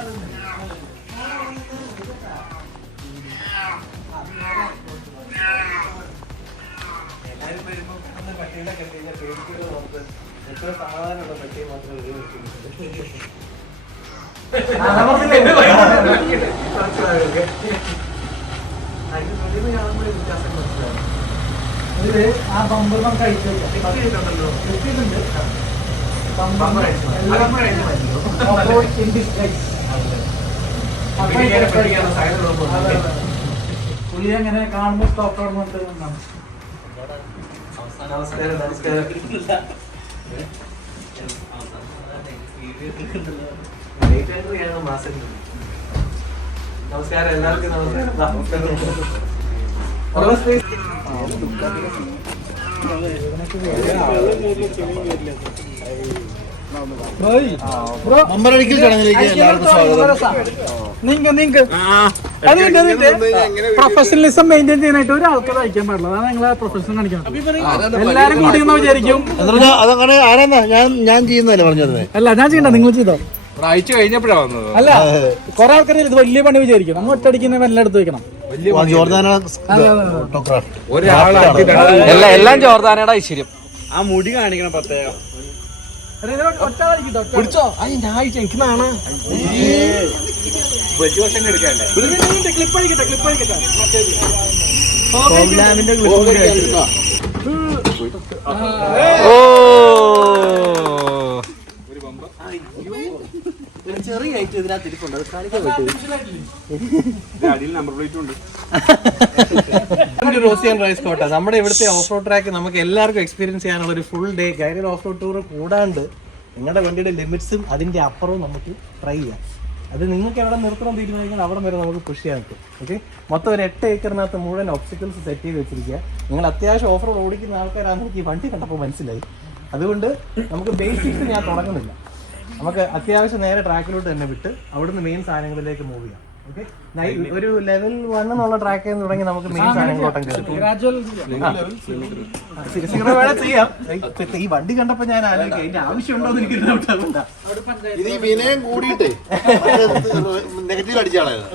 എല്ലാവരും വരുമ്പോൾ പട്ടികളെ കണ്ടില്ല പേടിക്കുക നോക്ക് എത്ര സമാധാനമുള്ള പട്ടിയെ മാത്രമേ വ്യത്യാസം മനസ്സിലാവും. ഇതില് ആ ബമ്പർ നമുക്ക് അയച്ചു കിട്ടിയിട്ടുണ്ടല്ലോ, കിട്ടിയിട്ടുണ്ട്. പുള്ളി അങ്ങനെ കാണുമ്പോൾ സ്റ്റോപ്പ് ആണെന്നുണ്ട്. നമസ്കാരം. നമസ്കാരം. മാസം നമസ്കാരം എല്ലാവർക്കും നമസ്കാരം. നമ്പറടിക്കൽ ചടങ്ങിലേക്ക് എല്ലാവർക്കും സ്വാഗതം. പ്രൊഫഷണലിസം മെയിൻറ്റെയിൻ ചെയ്യാനായിട്ട് ഒരു ആൾക്കാർ അയക്കാൻ പാടില്ല. അതാണ് നിങ്ങളെ പ്രൊഫഷണൽ കാണിക്കണം. എല്ലാരും കൂടി വിചാരിക്കും അതങ്ങനെ ആരാന്നാ ഞാൻ ചെയ്യുന്നതല്ലേ പറഞ്ഞത്. അല്ല ഞാൻ ചെയ്യണ്ട, നിങ്ങൾ ചെയ്തോ. അയച്ചു കഴിഞ്ഞപ്പോഴാണ് വന്നത്. അല്ല കൊറേ ആൾക്കാർ ഇത് വലിയ പണി വിചാരിക്കും. നമ്മൾ ഒറ്റയടിക്കുന്ന എല്ലായിടത്ത് വെക്കണം. എല്ലാം ജോർദാനയുടെ ഐശ്വര്യം. ആ മുടി കാണിക്കണം പ്രത്യേകം. പിടിച്ചോ. ഞാൻ എനിക്ക് നാണ ക്ലിപ്പ് അടിക്കട്ടെ. ചെറിയ ഐറ്റം ഇതിനകത്ത് ഇരിപ്പുണ്ട്, അത് കാണിക്കാൻ റോസിയൻ റൈസ് കോട്ട നമ്മുടെ ഇവിടുത്തെ ഓഫ് റോഡ് ട്രാക്ക് നമുക്ക് എല്ലാവർക്കും എക്സ്പീരിയൻസ് ചെയ്യാനുള്ള ഒരു full day guided off road tour കൂടാണ്ട് നിങ്ങളുടെ വണ്ടിയുടെ ലിമിറ്റ്സും അതിന്റെ അപ്പുറവും നമുക്ക് ട്രൈ ചെയ്യാം. അത് നിങ്ങൾക്ക് എവിടെ നിർത്തണം തീരുമാനിക്കണം അവിടെ വരെ നമുക്ക് പുഷ് ചെയ്യാൻ പറ്റും. ഓക്കെ, മൊത്തം ഒരു 8 ഏക്കറിനകത്ത് മുഴുവൻ ഒബ്സ്റ്റക്കിൾസ് സെറ്റ് ചെയ്ത് വെച്ചിരിക്കുക. നിങ്ങൾ അത്യാവശ്യം ഓഫ് റോഡ് ഓടിക്കുന്ന ആൾക്കാരാണ് എനിക്ക് ഈ വണ്ടി കണ്ടപ്പോൾ മനസ്സിലായി. അതുകൊണ്ട് നമുക്ക് ബേസിക്സ് ഞാൻ തുടങ്ങുന്നില്ല. നമുക്ക് അത്യാവശ്യം നേരെ ട്രാക്കിലോട്ട് തന്നെ വിട്ട് അവിടുന്ന് മെയിൻ സാധനങ്ങളിലേക്ക് മൂവ് ചെയ്യാം. ഓക്കെ, ഒരു ലെവൽ 1 എന്നുള്ള ട്രാക്കിൽ നിന്ന് തുടങ്ങി നമുക്ക് മെയിൻ സാധനങ്ങളോട്ടം കയറി ചെയ്യാം. ഈ വണ്ടി കണ്ടപ്പോ ഞാൻ ആലോചിക്കാം ഇതിന്റെ ആവശ്യമുണ്ടോ എന്ന് എനിക്ക് വിനയം കൂടിയിട്ടേ നെഗറ്റീവ് അടിച്ചാളായത്.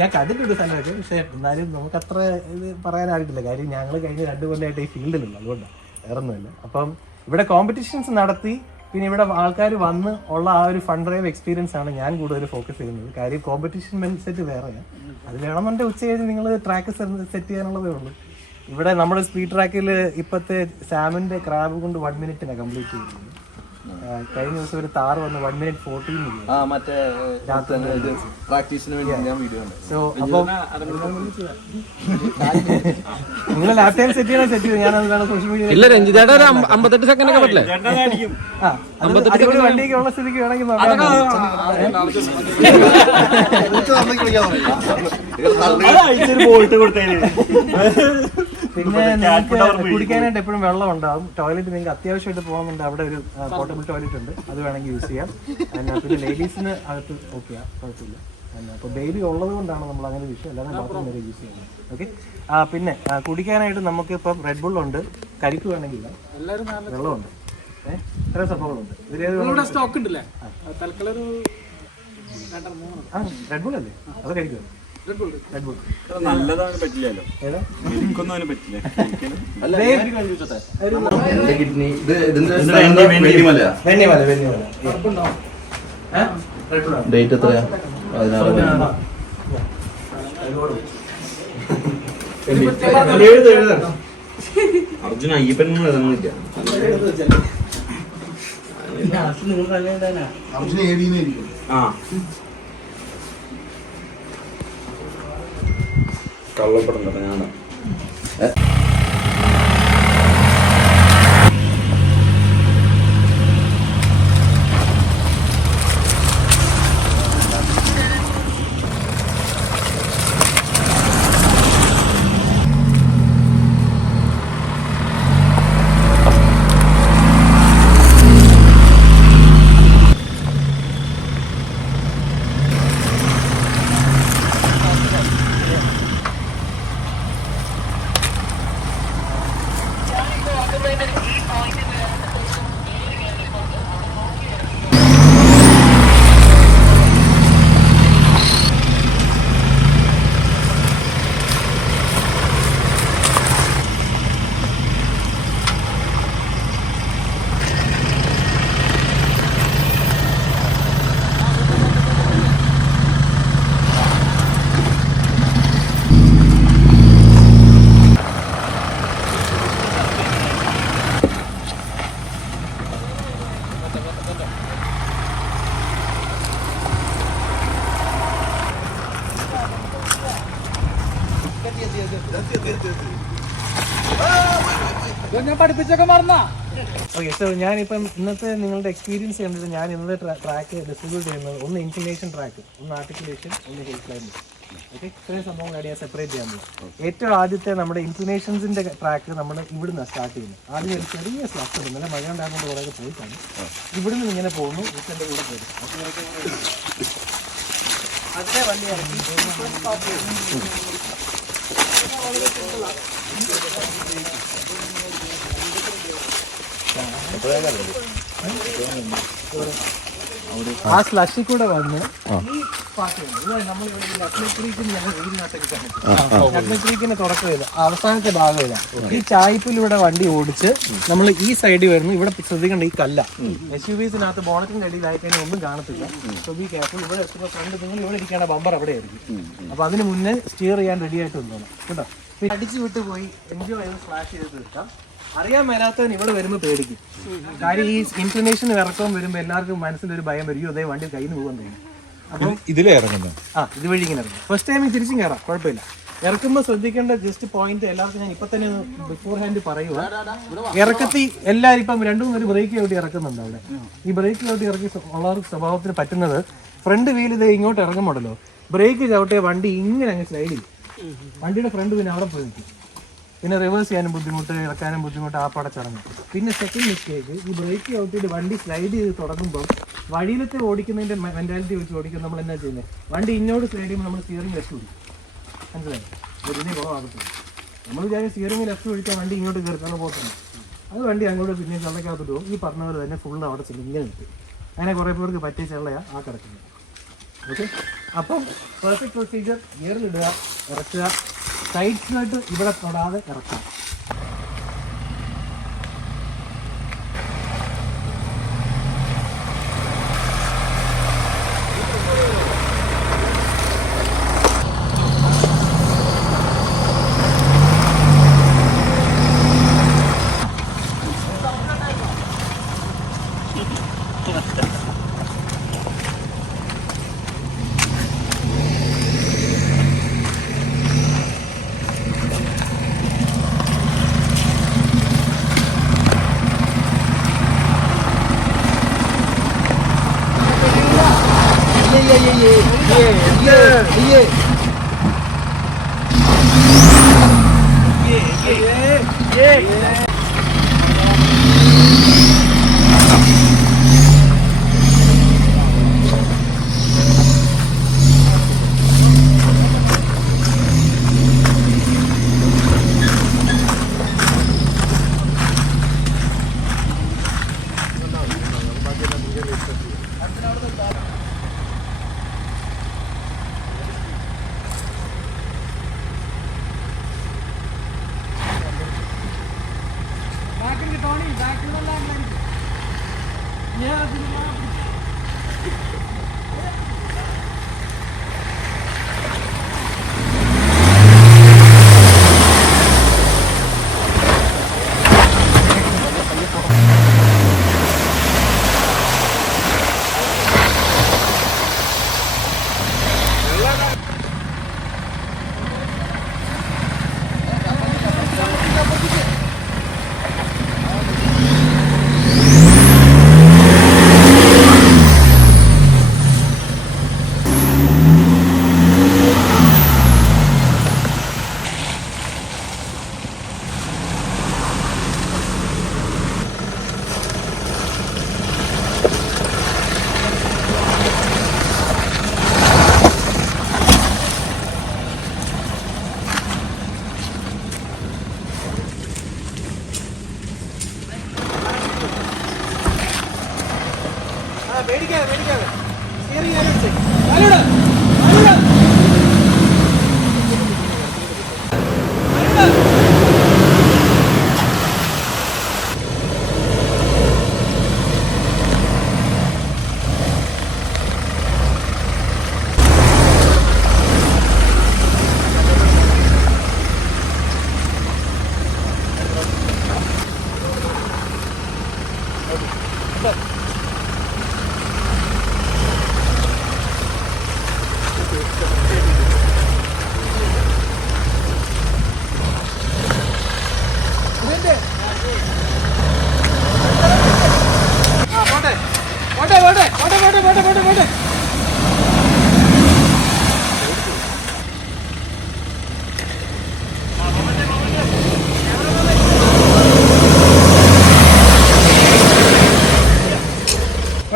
ഞാൻ കണ്ടിട്ടുണ്ട് സ്ഥലമൊക്കെ, പക്ഷെ എന്നാലും നമുക്ക് അത്ര ഇത് പറയാനായിട്ടില്ല. കാര്യം ഞങ്ങൾ കഴിഞ്ഞ 2 കൊല്ലമായിട്ട് ഈ ഫീൽഡിലുള്ള, അതുകൊണ്ടാണ്, വേറെ ഒന്നുമില്ല. അപ്പം ഇവിടെ കോമ്പറ്റീഷൻസ് നടത്തി പിന്നെ ഇവിടെ ആൾക്കാർ വന്ന് ഉള്ള ആ ഒരു ഫൺ ഡ്രൈവ് എക്സ്പീരിയൻസ് ആണ് ഞാൻ കൂടുതൽ ഫോക്കസ് ചെയ്യുന്നത്. കാര്യം കോമ്പറ്റീഷൻ മൈൻഡ് സെറ്റ് വേറെയാണ്. അത് വേണമെന്നുണ്ടെങ്കിൽ ഉച്ച കഴിഞ്ഞ് നിങ്ങൾ ട്രാക്ക് സെറ്റ് ചെയ്യാനുള്ളതേ ഉള്ളൂ. ഇവിടെ നമ്മുടെ സ്പീഡ് ട്രാക്കിൽ ഇപ്പോഴത്തെ സാമിൻ്റെ ക്രാബ് കൊണ്ട് 1 മിനിറ്റിനാണ് കംപ്ലീറ്റ് ചെയ്യുന്നത്. കഴിഞ്ഞ ദിവസം ഒരു താറ് വന്ന് 1 മിനിറ്റ് 14 സോ അപ്പം നിങ്ങൾ ലാസ്റ്റ് ടൈം സെറ്റ് ചെയ്യണം, സെറ്റ് ചെയ്തു. ഞാനത് സോഷ്യൽ മീഡിയ ഇല്ല രഞ്ജിതയുടെ 58 സെക്കൻഡ് ഒക്കെ പറ്റില്ലേ? അടിപൊളി വണ്ടിയൊക്കെ ഉള്ള സ്ഥിതിക്ക് വേണമെങ്കിൽ പിന്നെ നിങ്ങൾക്ക് കുടിക്കാനായിട്ട് എപ്പോഴും വെള്ളം ഉണ്ടാവും. ടോയ്ലറ്റ് നിങ്ങൾക്ക് അത്യാവശ്യമായിട്ട് പോകുന്നുണ്ട്, അവിടെ ഒരു പോർട്ടബിൾ ടോയ്ലറ്റ് ഉണ്ട്, അത് വേണമെങ്കിൽ യൂസ് ചെയ്യാം. പിന്നെ ലേഡീസിന് അകത്ത് ഓക്കെയാ, കുഴപ്പമില്ല. അപ്പോൾ ബേബി ഉള്ളത് കൊണ്ടാണ് നമ്മൾ അങ്ങനെ വിഷയം, അല്ലാതെ ബാത്റൂം വരെ യൂസ് ചെയ്യുന്നത്. ഓക്കെ, പിന്നെ കുടിക്കാനായിട്ട് നമുക്ക് ഇപ്പം റെഡ് ബുള്ളുണ്ട്, കരിക്ക് വേണമെങ്കിൽ വെള്ളമുണ്ട്, ഇത്ര സംഭവങ്ങളുണ്ട്. സ്റ്റോക്ക് ഉണ്ടല്ലേ? റെഡ് ബുൾ അല്ലേ, അത് കഴിക്കുമോ? നല്ലതാണ് പറ്റില്ലല്ലോ, എനിക്കൊന്നും അതിന് പറ്റില്ല. ഡേറ്റ് എത്രയാ? 16. അർജുന അയ്യപ്പൻ എഴുതുന്നില്ല. കള്ളപ്പെടണ്ട ഞാനാണ്. ഞാൻ പഠിപ്പിച്ചൊക്കെ മറന്നാ. ഓക്കെ, സോ ഞാനിപ്പം ഇന്നത്തെ നിങ്ങളുടെ എക്സ്പീരിയൻസ് കണ്ടിട്ട് ഞാൻ ഇന്നത്തെ ട്രാക്ക് ഡിസ്ട്രിബ്യൂട്ട് ചെയ്യുന്നത് ഒന്ന് ഇൻക്ലിനേഷൻ ട്രാക്ക്, ഒന്ന് ആർട്ടിക്കുലേഷൻ, ഒന്ന് ഹിൽ ക്ലൈംബിംഗ്. ഓക്കെ, ഇത്രയും സംഭവങ്ങൾ ഞാൻ സെപ്പറേറ്റ് ചെയ്യാൻ പോകും. ഏറ്റവും ആദ്യത്തെ നമ്മുടെ ഇൻക്ലിനേഷൻസിന്റെ ട്രാക്ക് നമ്മൾ ഇവിടുന്ന് സ്റ്റാർട്ട് ചെയ്യുന്നത്. ആദ്യം ഒരു ചെറിയ സ്ലഫ് ഉണ്ട്, നല്ല മഴ ഉണ്ടാകുന്നത് കുറേ പോയിട്ടാണ്. ഇവിടുന്ന് ഇങ്ങനെ പോകുന്നു, ഇതിന്റെ കൂടെ പോകും. അതിലെ വണ്ടി ഇറക്കി ആ സ്ലഷിൽ കൂടെ വന്ന് ഈ പാട്ടുണ്ട് നമ്മളിവിടെ ക്രീക്കിന് തുടക്കമില്ല, അവസാനത്തെ ഭാഗമില്ല. ഈ ചായ്പിലൂടെ വണ്ടി ഓടിച്ച് നമ്മൾ ഈ സൈഡിൽ വരുന്നു. ഇവിടെ ശ്രദ്ധിക്കേണ്ട ഈ കല്ല SUVസിനകത്ത് ബോണറ്റിന്റെ അടിയിലായി കഴിഞ്ഞാൽ ഒന്നും കാണത്തില്ല. So be careful. ഇവിടെ ഫ്രണ്ട് നിങ്ങൾ ഇവിടെ ഇരിക്കേണ്ട ബമ്പർ അവിടെ ആയിരിക്കും. അപ്പൊ അതിന് മുന്നേ സ്റ്റിയർ ചെയ്യാൻ റെഡി ആയിട്ട് വന്നോളാം കേട്ടോ. അടിച്ചു വിട്ട് പോയി എൻജോയ് ചെയ്ത് ഫ്ലാഷ് ചെയ്ത് തീർക്കാം. അറിയാൻ മേലാത്തവൻ ഇവിടെ വരുമ്പോൾ പേടിക്കും. കാര്യം ഈ ഇൻക്ലിനേഷൻ ഇറക്കം വരുമ്പോൾ എല്ലാവർക്കും മനസ്സിലൊരു ഭയം വരും, അതേ വണ്ടി കയ്യിൽ നിന്ന് പോകാൻ തോന്നും. അപ്പം ഇതിലേ ഇറങ്ങുന്നു. ഇതുവഴി ഇങ്ങനെ ഇറങ്ങും. ഫസ്റ്റ് ടൈമിൽ തിരിച്ചും കയറാം, കുഴപ്പമില്ല. ഇറക്കുമ്പോൾ ശ്രദ്ധിക്കേണ്ട ജസ്റ്റ് പോയിന്റ് എല്ലാവർക്കും ഞാൻ ഇപ്പൊ തന്നെ ബിഫോർ ഹാൻഡ് പറയുക. ഇറക്കത്തി എല്ലാവരും ഇപ്പം 2-3 ബ്രേക്ക് ചവിട്ടി ഇറക്കുന്നുണ്ട് അവിടെ. ഈ ബ്രേക്ക് ചവിട്ടി ഇറക്കി ഉള്ളവർക്ക് സ്വഭാവത്തിന് പറ്റുന്നത് ഫ്രണ്ട് വീൽ ഇത് ഇങ്ങോട്ട് ഇറങ്ങുമ്പോഴല്ലോ ബ്രേക്ക് ചവിട്ടിയ വണ്ടി ഇങ്ങനെ അങ്ങ് സ്ലൈഡ് ചെയ്യും. വണ്ടിയുടെ ഫ്രണ്ട് പിന്നെ അവിടെ പോയി നിൽക്കും. പിന്നെ റിവേഴ്സ് ചെയ്യാനും ബുദ്ധിമുട്ട്, ഇറക്കാനും ബുദ്ധിമുട്ട്, ആ പടച്ചടങ്ങ്. പിന്നെ സെക്കൻഡ് മിസ്റ്റേക്ക്, ഈ ബ്രേക്ക് ചവിട്ടിയിട്ട് വണ്ടി സ്ലൈഡ് ചെയ്ത് തുടങ്ങുമ്പോൾ വഴിയിലത്തെ ഓടിക്കുന്നതിന്റെ മെന്റാലിറ്റി വെച്ച് ഓടിക്കും. നമ്മൾ എന്താ ചെയ്യുന്നത്, വണ്ടി ഇങ്ങോട്ട് സ്ലൈഡ് ചെയ്യുമ്പോൾ നമ്മൾ സ്റ്റിയറിംഗ് ലെഫ്റ്റ് പിടിക്കും. മനസ്സിലായി? ഇതിനെ കുറവാകത്തില്ല. നമ്മൾ വിചാരിക്കും സ്റ്റിയറിംഗ് ലെഫ്റ്റ് പിടിച്ചാൽ വണ്ടി ഇങ്ങോട്ട് കയറുന്ന പോകുന്നത്. അത് വണ്ടി അങ്ങോട്ട് പിന്നെ ചള്ളക്കകത്തോട്ട് പോകും. ഈ പറഞ്ഞ പോലെ തന്നെ ഫുള്ള് അവിടെ ചെല്ലും, ഇങ്ങനെ നിൽക്കും. അങ്ങനെ കുറേ പേർക്ക് പറ്റിയ ചെള്ളയാണ് ആ കിടക്കുന്നത്. ഓക്കെ, അപ്പം പെർഫെക്റ്റ് പ്രൊസീജിയർ. ഗിയറിലിടുക, ഇറക്കുക, സൈഡ്സിലോട്ട് ഇവിടെ തൊടാതെ ഇറക്കാം.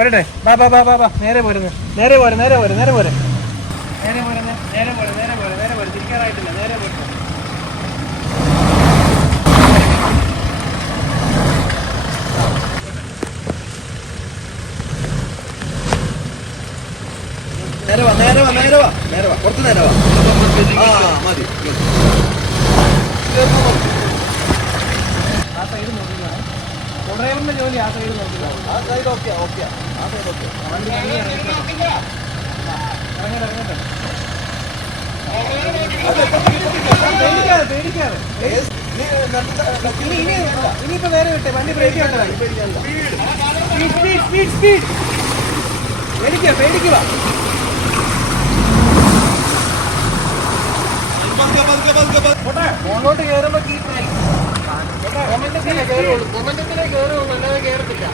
വരട്ടെ, ബാ ബാ ബാ ബാ ബാ, നേരെ പോരുന്നു, നേരെ പോരെ, നേരെ പോരെ, നേരെ പോരെ, നേരെ പോരെ, നേരെ പോരെ, നേരെ പോരെ, നേരെ പോരെ, തിരിക്കാറായിട്ടില്ല, നേരെ പോരെ. നേരെ വാ, നേരെ വാ, നേരെ വാ, നേരെ വാ, കുറച്ച് നേരെ വാ. മതി. ആ സൈഡ് നോക്കിയാണ് ഡ്രൈവറിന്റെ ജോലി, ആ സൈഡ് നോക്കില്ല. ആ സൈഡ് ഓക്കെ, ഓക്കെ, ആ സൈഡ് ഓക്കെ. വണ്ടി ഇറങ്ങട്ടെ. പേടിക്കാതെ, പേടിക്കാതെ. ഇനിയിപ്പോ വേറെ വിട്ടെ, വണ്ടി ബ്രേക്ക് ചെയ്യട്ടെ. സ്പീഡ് സ്പീഡ് സ്പീഡ്, പേടിക്കുക, പേടിക്കുക. മുകളിലോട്ട് കയറുമ്പോ കൊമന്റത്തിലേ കയറുള്ളൂ, കൊമന്റത്തിലേ കയറുള്ളൂ, അല്ലാതെ കയറത്തില്ല.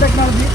ടെക്നോളജി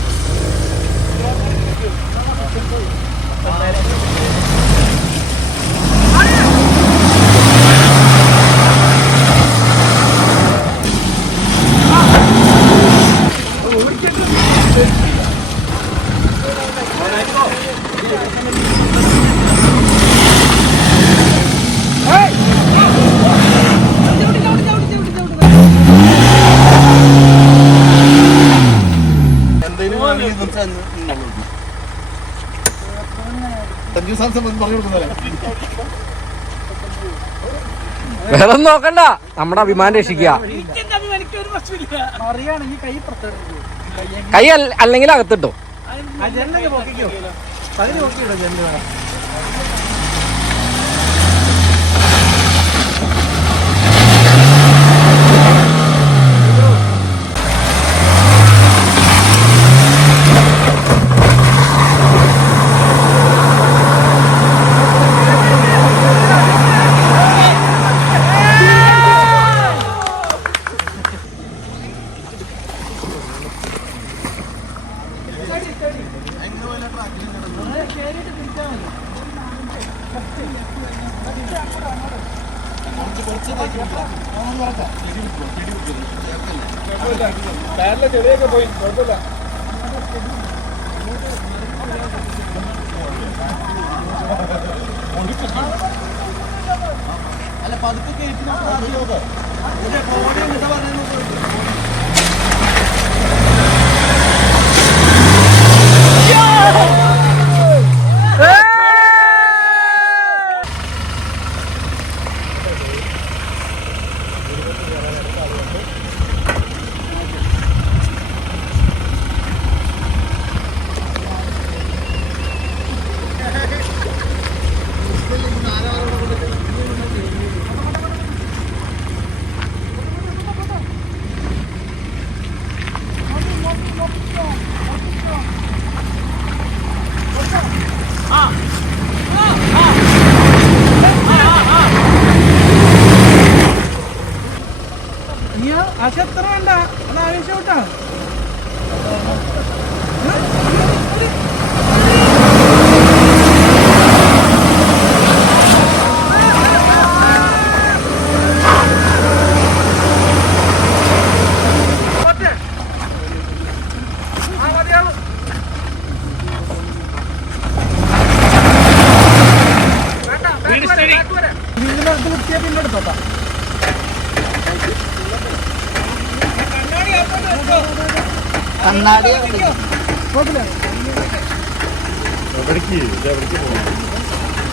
വേറെ നോക്കണ്ട, നമ്മുടെ അഭിമാനം രക്ഷിക്കുക. കൈ അല്ലെങ്കിൽ അകത്തിട്ടോ. ജനലൊക്കെ പൊക്കിക്കോ, അതിന് പൊക്കിയിടോ ജനല് വേണം. ചെളിയൊക്കെ പോയി, കുഴപ്പമില്ല. അല്ല പതുക്കെ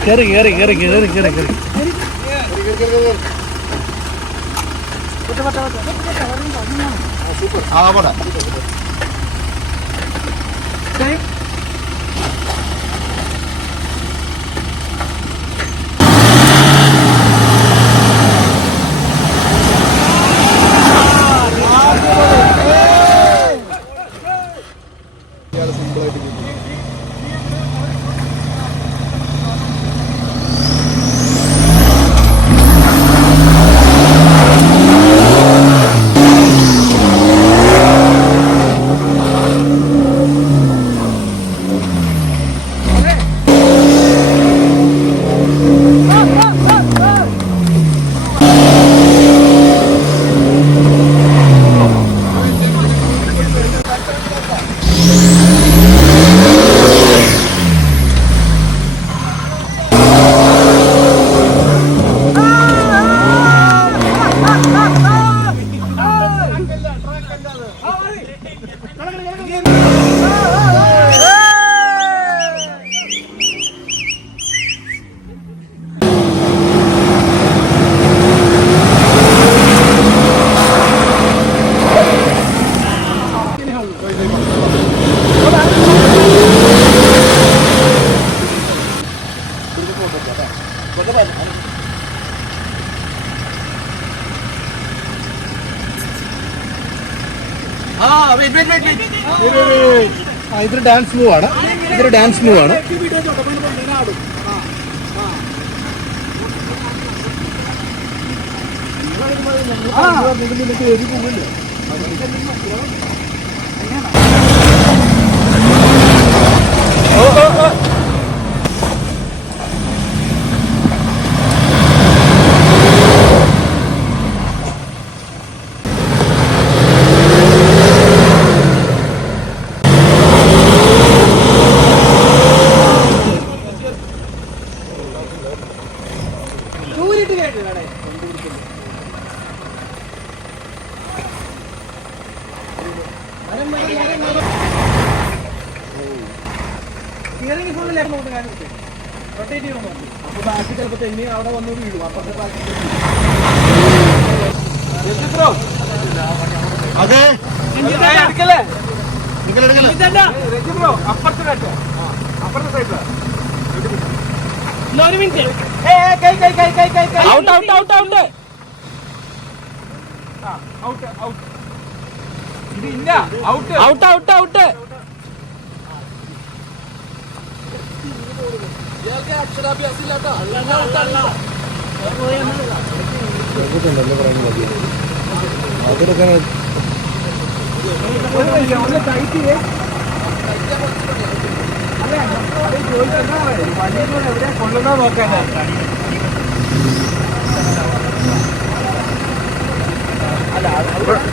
കേറി കേറി കേറി കേറി കേറി കേറി ഇതൊരു ഡാൻസ് മൂവ് ആണ്. ഇതൊരു ഡാൻസ് മൂവ് ആണ്. അവിടെ വന്നു വീഴും. അതെ അപ്പുറത്തെ കാട്ടോ, അപ്പുറത്തെ സൈഡിലാണ്. ഒരു minute. Out out out out out out. ഇത് ഇല്ല. Out out out out. അക്ഷരാഭ്യാസില്ലാട്ടോ. കൊള്ളുന്നോ നോക്കാൻ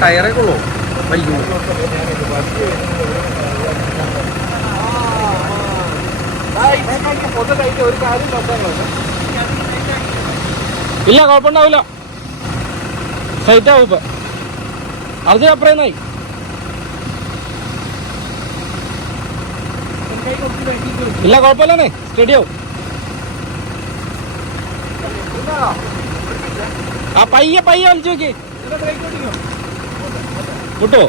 ടയറേ കൊള്ളൂ വലിയ. ഒരു കാര്യം നോക്കാനുള്ളത് ഇല്ല, കുഴപ്പമുണ്ടാവില്ല. സൈറ്റ് ആവും ഇപ്പൊ. അത് അപ്പുറേന്നായി. ഇല്ല, കുഴപ്പമില്ലേ, സ്റ്റഡിയാവും. ആ പയ്യെ പയ്യെ വലിച്ചു നോക്കി കിട്ടോ.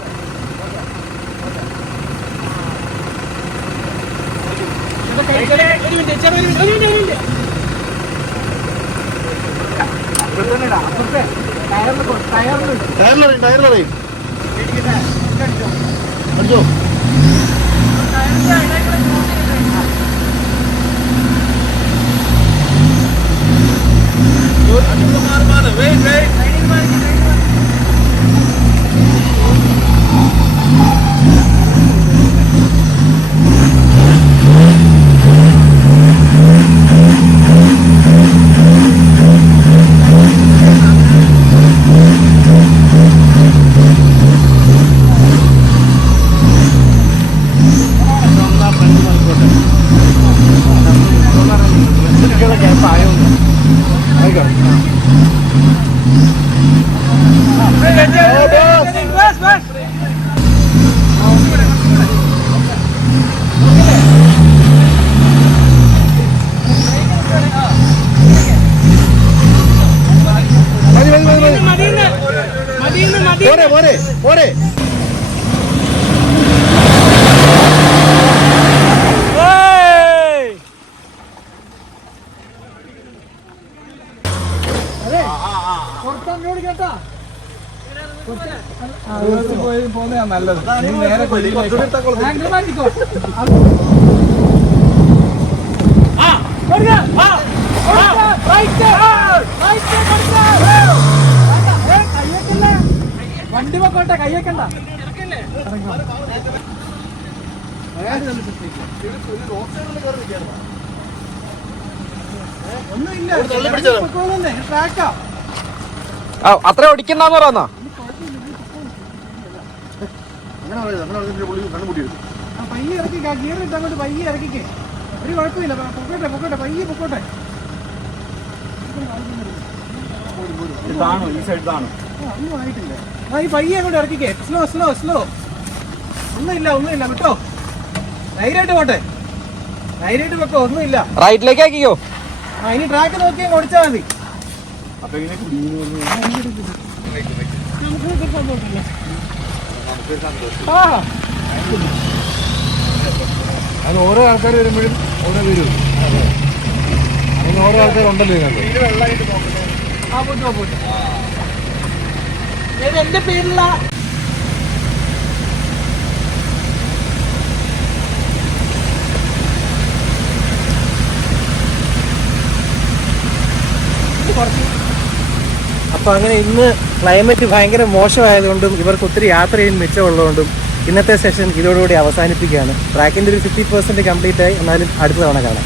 അടിച്ചോ. Wait. ഓടിക്കോ. പോരെ പോരെ പോരെ. നല്ലത് നേരെ മാറ്റിക്കോ. വണ്ടി പൊക്കോട്ടെ, കയ്യേക്കണ്ട. ഒന്നുമില്ല, ട്രാക്കാ. അത്ര ഓടിക്കണ്ടെന്ന് പറയുന്ന പയ്യെ ഇറക്കിക്കാ, ഗിയർ ഇട്ട് അങ്ങോട്ട് പയ്യെ ഇറക്കിക്കേ. ഒരു കുഴപ്പമില്ല, പൊക്കോട്ടെ പൊക്കോട്ടെ, പയ്യെ പൊക്കോട്ടെ. ഇതാണോ ഈ സൈഡ് ഇതാണോ? ഒന്നും ആയിട്ടില്ല. ഈ പയ്യെ അങ്ങോട്ട് ഇറക്കിക്കേ. Slow slow slow. ഒന്നുമില്ല ഒന്നുമില്ല, വിട്ടോ. ധൈര്യമായിട്ട് പോട്ടെ, ധൈര്യമായിട്ട് വെക്കോ. ഒന്നുമില്ല, റൈറ്റിലേക്ക് ആക്കിക്കോ. ഇനി ട്രാക്ക് നോക്കി ഓടിച്ചാൽ മതി. അപ്പൊ ഇങ്ങനെ കുടിക്കുന്നു. അത് ഓരോ ആൾക്കാർ വരുമ്പോഴും ഓരോ വരും. അതിന് ഓരോ ആൾക്കാരുണ്ടല്ലോ ഇതിനകത്ത്. എന്റെ പേരില അപ്പോൾ അങ്ങനെ ഇന്ന് ക്ലൈമറ്റ് ഭയങ്കര മോശമായതുകൊണ്ടും ഇവർക്ക് ഒത്തിരി യാത്ര ചെയ്യാൻ മിച്ചമുള്ളതുകൊണ്ടും ഇന്നത്തെ സെഷൻ ഇതോടുകൂടി അവസാനിപ്പിക്കുകയാണ്. ട്രാക്കിൻ്റെ ഒരു 50% കംപ്ലീറ്റ് ആയി. എന്നാലും അടുത്ത തവണ കാണാം.